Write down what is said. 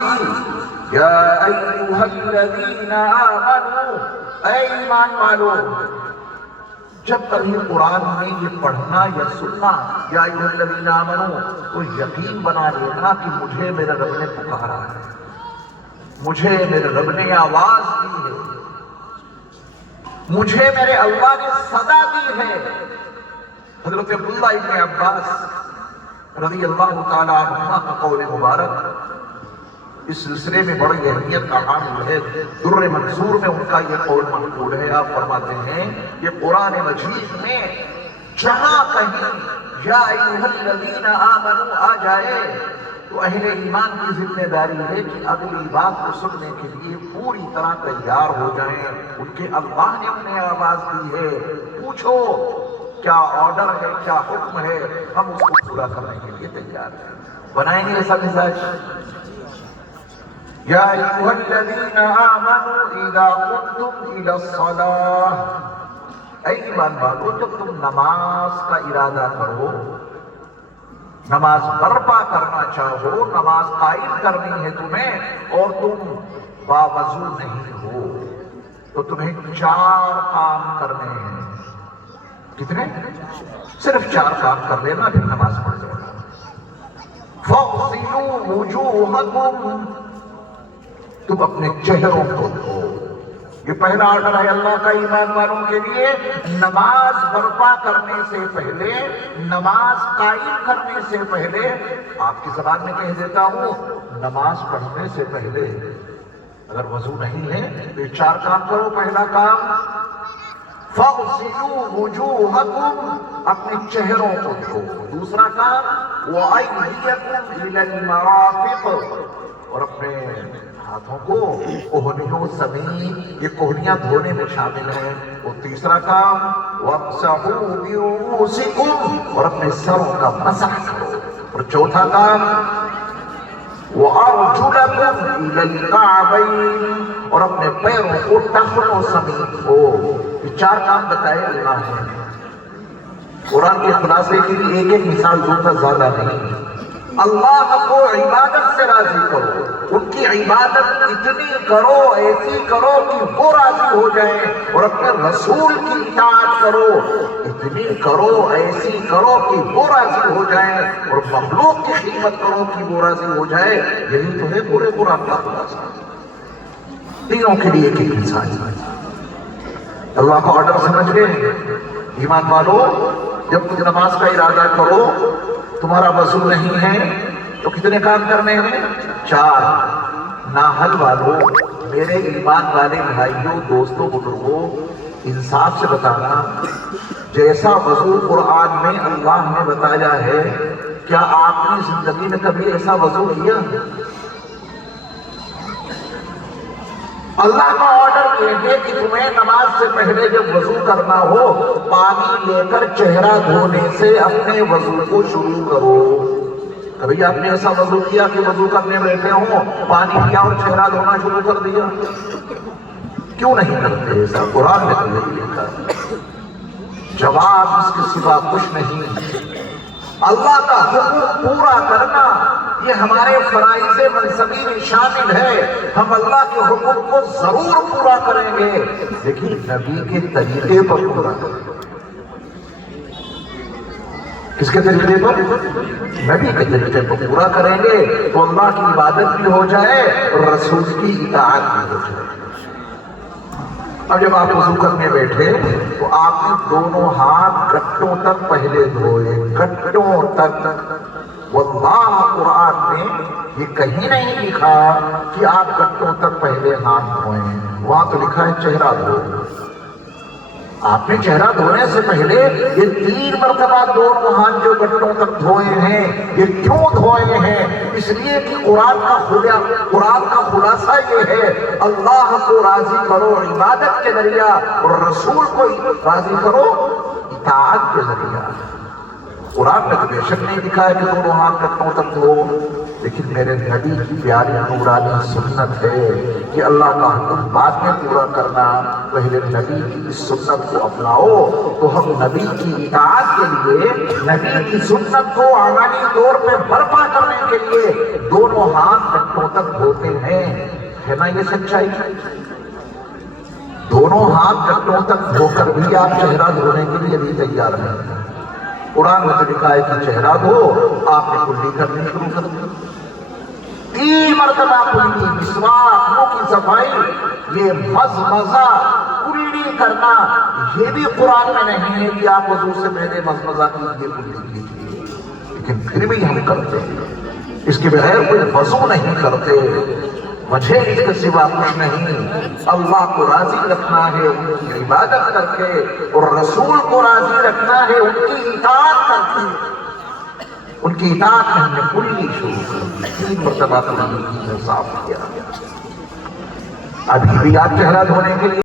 یا ایھا الذین آمنوا، اے ایمان والو، جب کبھی قرآن میں یہ پڑھنا یا سننا یا ایھا الذین آمنوا، تو یقین بنا لینا کہ مجھے میرے رب نے پکارا ہے، مجھے میرے رب نے آواز دی ہے، مجھے میرے اللہ نے صدا دی ہے۔ حضرت عبداللہ ابن عباس رضی اللہ تعالیٰ عنہ کا قول مبارک اس سلسلے میں بڑی اہمیت کا حامل ہے۔ در منصور میں ان کا یہ قول منقول ہے۔ آپ فرماتے ہیں کہ قرآن مجید میں جہاں کہیں یا ایھا الذین آمنوا آ جائے تو اہل ایمان کی ذمہ داری ہے کہ اگلی بات کو سننے کے لیے پوری طرح تیار ہو جائیں۔ ان کے اللہ نے انہیں آواز دی ہے، پوچھو کیا آرڈر ہے، کیا حکم ہے، ہم اس کو پورا کرنے کے لیے تیار ہیں۔ بنائیں گے ایسا مزاج؟ یا ایھا الذین آمنوا اذا قمتم الی الصلاۃ، اے ایمان والو جب تم نماز کا ارادہ کرو، نماز برپا کرنا چاہو، نماز قائم کرنی ہے تمہیں، اور تم باوضو نہیں ہو، تو تمہیں 4 کام کرنے ہیں۔ کتنے؟ صرف 4 کام کر لینا، پھر نماز پڑھ لینا۔ فاغسلوا وجوہکم، تم اپنے چہروں کو دھو۔ یہ پہلا آرڈر ہے اللہ کا ایمان والوں کے لیے۔ نماز برپا کرنے سے پہلے، نماز قائم کرنے سے پہلے، آپ کی زبان میں کہہ دیتا ہوں، نماز پڑھنے سے پہلے اگر وضو نہیں ہے تو یہ 4 کام کرو۔ پہلا کام فاغسلوا وجوہکم، اپنے چہروں کو دھو۔ دوسرا کام وایدیکم الی المرافق، اور اپنے ہاتھوں کو کوہنیوں سمیت، یہ کوہنیاں دھونے میں شامل ہیں۔ اور تیسرا کام وامسحوا برؤوسکم، اور اپنے سروں کا مسح کرو۔ اور چوتھا کام وارجلکم الی الکعبین، اور اپنے پیروں کو ٹخنوں سمیت دھو۔ یہ 4 کام بتائے اللہ نے۔ قرآن کے خلاصے کے لیے ایک مثال دوں گا، زیادہ نہیں۔ اللہ کو عبادت سے راضی کرو، ان کی عبادت اتنی کرو، ایسی کرو کہ وہ راضی ہو جائیں، اور اپنے رسول کی اطاعت کرو، اتنی کرو، ایسی کرو کہ وہ راضی ہو جائیں، اور مخلوق کی خدمت کرو کہ وہ راضی ہو جائے۔ یہی تو ہے پورے قرآن کا خلاصہ۔ تینوں کے لیے ایک مثال۔ اللہ کا آرڈر سمجھ گئے؟ ایمان والو جب کچھ نماز کا ارادہ کرو، تمہارا وضو نہیں ہے تو کتنے کام کرنے ہیں؟ 4۔ ناحل والو، میرے ایمان والے بھائیوں، دوستوں، بزرگوں، انصاف سے بتانا، جیسا وضو قرآن میں اللہ نے بتایا ہے، کیا آپ نے زندگی میں کبھی ایسا وضو کیا؟ اللہ کا آرڈر یہ ہے کہ تمہیں نماز سے پہلے جب وضو کرنا ہو، پانی لے کر چہرہ دھونے سے اپنے وضو کو شروع کرو۔ کبھی آپ نے ایسا وضو کیا کہ وضو کرنے بیٹھے ہوں، پانی لیا اور چہرہ دھونا شروع کر دیا؟ کیوں نہیں کرتے ایسا؟ قرآن نے نہیں لکھا۔ جواب اس کے سوا کچھ نہیں۔ اللہ کا حکم پورا کرنا یہ ہمارے فرائض منصبی میں شامل ہے۔ ہم اللہ کے حکم کو ضرور پورا کریں گے، لیکن نبی کے طریقے پر پورا کریں گے۔ کس کے طریقے پر؟ نبی کے طریقے پر پورا کریں گے تو اللہ کی عبادت بھی ہو جائے اور رسول کی اطاعت بھی ہو جائے۔ اب جب آپ وضو کرنے بیٹھے تو آپ نے دونوں ہاتھ گٹوں تک پہلے دھوئے، گٹوں تک۔ واللہ قرآن میں یہ کہیں نہیں لکھا کہ آپ گٹوں تک پہلے ہاتھ دھوئیں، وہاں تو لکھا ہے چہرہ دھو۔ آپ نے چہرہ دھونے سے پہلے یہ 3 مرتبہ دونوں ہاتھ جو گٹوں تک دھوئے ہیں، یہ کیوں دھوئے ہیں؟ اس لیے کہ قرآن کا خلاصہ یہ ہے، اللہ کو راضی کرو عبادت کے ذریعہ، اور رسول کو راضی کرو اطاعت کے ذریعہ۔ قرآن میں تو بے شک نہیں دکھا ہے کہ دونوں ہاتھ گھٹنوں تک دھو، لیکن میرے نبی کی پیاری نورانی سنت ہے کہ اللہ کا حکم بعد میں پورا کرنا، پہلے نبی کی اس سنت کو اپناؤ۔ تو ہم نبی کی اطاعت کے لیے، نبی کی سنت کو عملی طور پہ برپا کرنے کے لیے دونوں ہاتھ گھٹنوں تک دھوتے ہیں، ہے نا یہ سچائی؟ دونوں ہاتھ گھٹنوں تک دھو کر بھی آپ چہرہ دھونے کے لیے بھی تیار ہیں۔ قرآن میں لکھا ہے کہ چہرہ دھو، آپ نے کلی کرنی شروع کر دی، 3 مرتبہ کلی، مسواک، منہ کی صفائی، یہ مزمزہ کلی کرنا، یہ بھی قرآن میں نہیں ہے کہ آپ وضو سے پہلے مزمزہ کیجیے، کلی کیجیے، لیکن پھر بھی ہم کرتے ہیں، اس کے بغیر کوئی وضو نہیں کرتے۔ وجہ اس کے سوا کچھ نہیں، اللہ کو راضی رکھنا ہے ان کی عبادت کر کے، اور رسول کو راضی رکھنا ہے ان کی اطاعت کر کے۔ ان کی اطاعت میں ہم نے کلی شروع کر دی، 3 مرتبہ کلی کی صاف کیا۔ ابھی بھی آپ چہرہ دھونے کے لیے